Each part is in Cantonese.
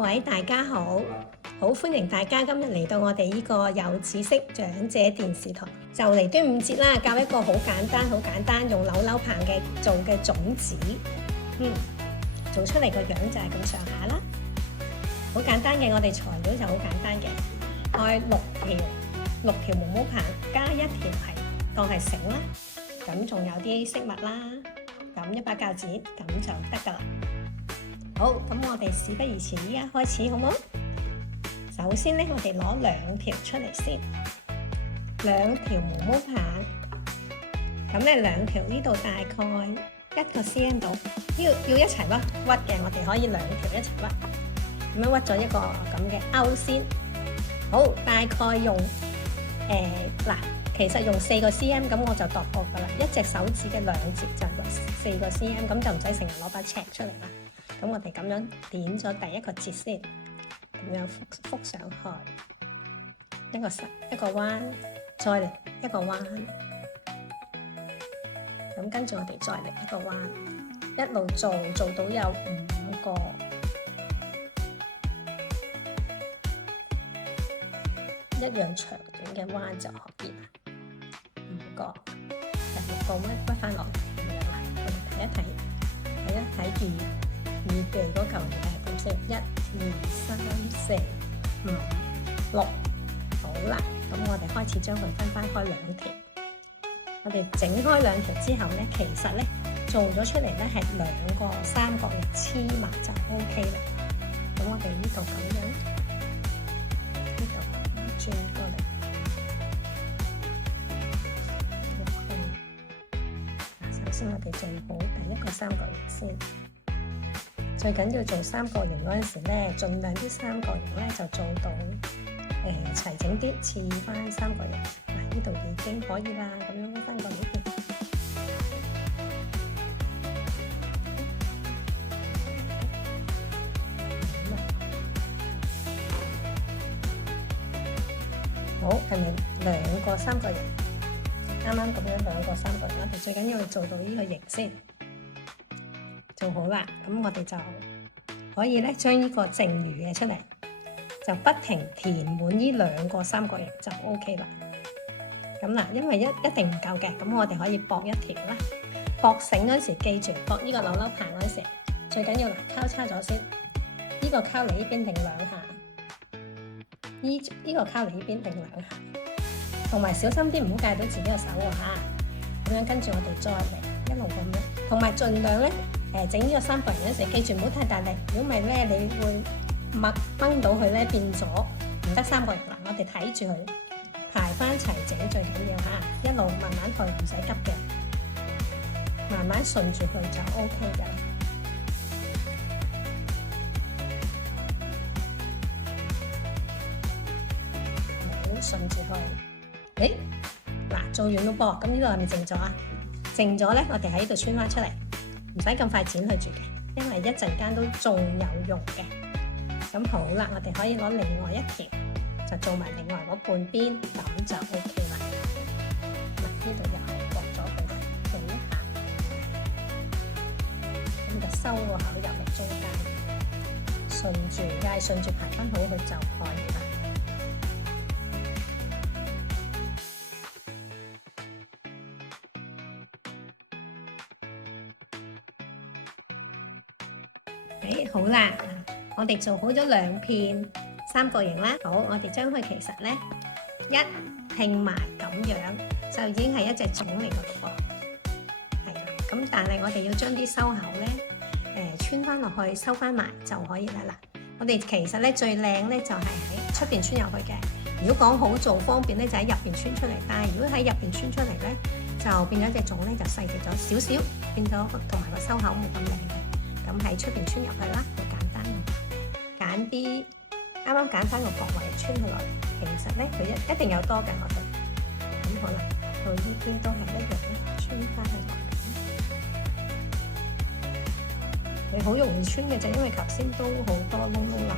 位大家好，好歡迎大家今日嚟到我哋呢個有知識長者電視台。就嚟端午節啦，教一個好簡單用扭扭棒嘅做嘅粽子，做出嚟個樣就係咁上下啦。好簡單嘅，我哋材料就好簡單嘅，愛六條毛毛棒加一條係當係繩啦，咁仲有啲飾物啦，咁一把鉸剪咁就得㗎啦。好，咁我哋事不宜遲，依家開始好冇？首先咧，我哋攞兩條出嚟先，兩條毛毛棒，咁咧兩條呢度大概1個 cm 度，要一齊屈嘅，我哋可以兩條一齊屈，咁樣屈咗一個咁嘅勾先。好，大概用其實用4個 cm， 咁我就度過㗎啦，一隻手指嘅2節就係4個 cm， 咁就唔使成日攞把尺出嚟啦。咁我哋咁樣點咗第一個節先，咁樣覆上去，一個彎，再嚟一個彎，咁跟住我哋再嚟一個彎，一路做到有5個，一樣長短嘅彎就可以啦。5個，第6個屈翻落嚟咁樣啦。我哋睇一睇預備嗰嚿嘢係點先？1、2、3、4、5、6，好啦，咁我哋開始將佢分開兩條。我哋整開兩條之後咧，其實咧做咗出嚟咧係2個三角形黐埋就 OK 啦。咁我哋呢度咁樣，呢度轉過嚟，首先我哋做好第一個三角形先。最緊要做三角形嗰陣時咧，盡量啲三角形咧就做到齊整啲，似翻三角形。嗱，呢度已經可以啦，咁樣翻過呢邊。好，係咪2個三角形？啱啱咁樣2個三角形，我哋最緊要做到呢個形先。做好啦，咁我哋就可以咧將呢個剩餘嘅出嚟，就不停填滿呢2個三角形就 OK 啦。咁嗱，因為一定唔夠嘅，咁我哋可以駁一條啦。駁繩嗰時記住，駁呢個扭扭棒嗰時，最緊要交叉咗先。呢個交嚟呢邊定2下，呢個交嚟呢邊定2下，同埋小心啲唔好戒到自己個手喎嚇。咁樣跟住我哋再嚟一路咁樣，同埋盡量咧。整呢個三角形嗰時，記住唔好太大力，如果唔係咧，你會掹到佢咧變咗唔得三角形啦。我哋睇住佢排翻齊整最緊要嚇，一路慢慢去，唔使急嘅，慢慢順住佢就 OK 嘅。好，順住去。嗱，做完咯噃，咁呢度係咪靜咗啊？靜咗咧，我哋喺呢度穿翻出嚟。唔使咁快剪佢住嘅，因為一陣間都仲有用嘅。咁好啦，我哋可以攞另外一條，就做埋另外嗰半邊，咁就 OK 啦。嗱，呢度又係駁咗佢，做一下，咁就收個口入嚟中間，順住排翻好佢就可以啦。好啦，我哋做好咗2片三角形啦。好，我哋將佢其實咧一拼埋咁樣，就已經係一隻粽嚟嘅咯噃。係啦，咁但係我哋要將啲收口咧穿翻落去，收翻埋就可以啦。嗱，我哋其實咧最靚咧就係喺出邊穿入去嘅。如果講好做方便咧，就喺入邊穿出嚟。但係如果喺入邊穿出嚟咧，就變咗隻粽咧就細細咗少少，變咗同埋個收口冇咁靚嘅。咁喺出邊穿入去啦，好簡單。揀啲啱啱揀翻個角位穿佢落嚟。其實咧，佢一定有多嘅我哋。咁好啦，到呢邊都係一樣咧，穿翻去落嚟。你好容易穿嘅就因為頭先都好多窿窿罅罅。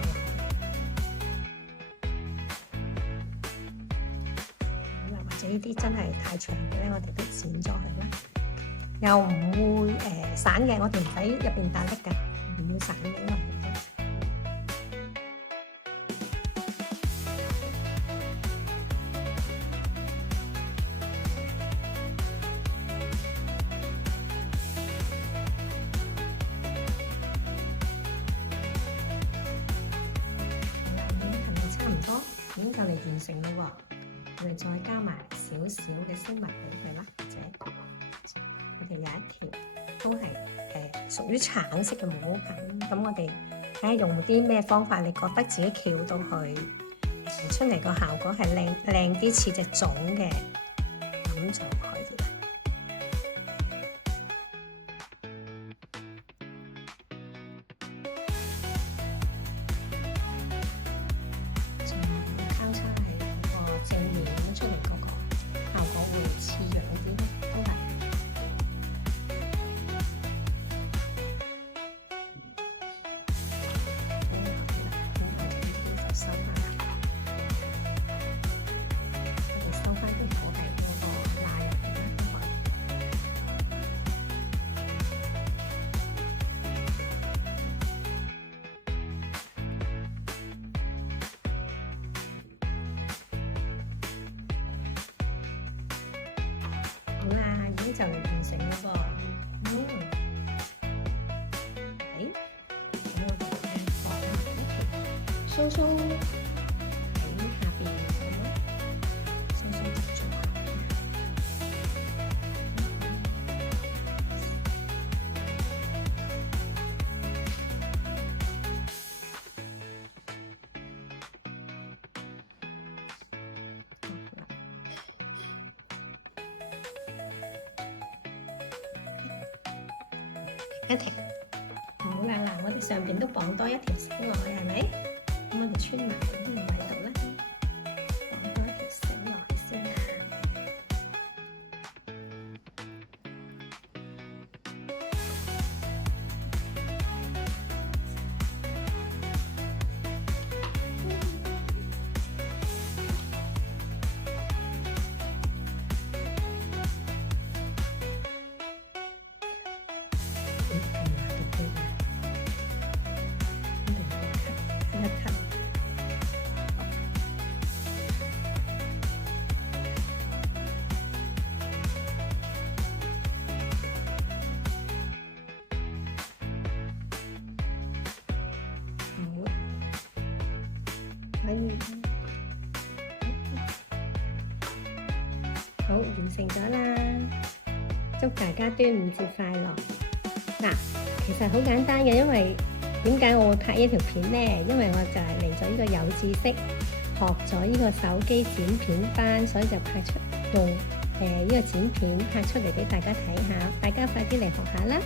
咁啊，或者呢啲真係太長嘅咧，我哋都剪咗佢啦。又唔會散嘅，我哋唔使入邊打粒嘅，唔會散嘅。就嚟完成咯喎，我哋再加埋少少嘅飾物俾佢啦，或者我哋有一條都係屬於橙色嘅毛毛巾，咁我哋睇下用啲咩方法，你覺得自己翹到佢出嚟個效果係靚啲似隻粽嘅，咁就可以啦。交叉喺嗰個正面出嚟嗰個效果會似樣啲咯，都係。收翻啦，我哋收翻啲火喺嗰個罅入邊啦。好啦，已經就嚟完成啦噃。咁我哋放埋一條酥酥喺下邊咁咯，酥酥就做下邊。一停，好啦嗱，我哋上邊都綁多一條繩落去，係咪？咁我哋穿埋呢個位度啦，綁多一條繩落去先啦。好，完成咗啦！祝大家端午節快樂！嗱，其實好簡單嘅，因為點解我會拍呢條片呢？因為我就係嚟咗呢個有知識，學咗呢個手機剪片班，所以就拍出用呢個剪片拍出嚟俾大家睇下，大家快啲嚟學下啦！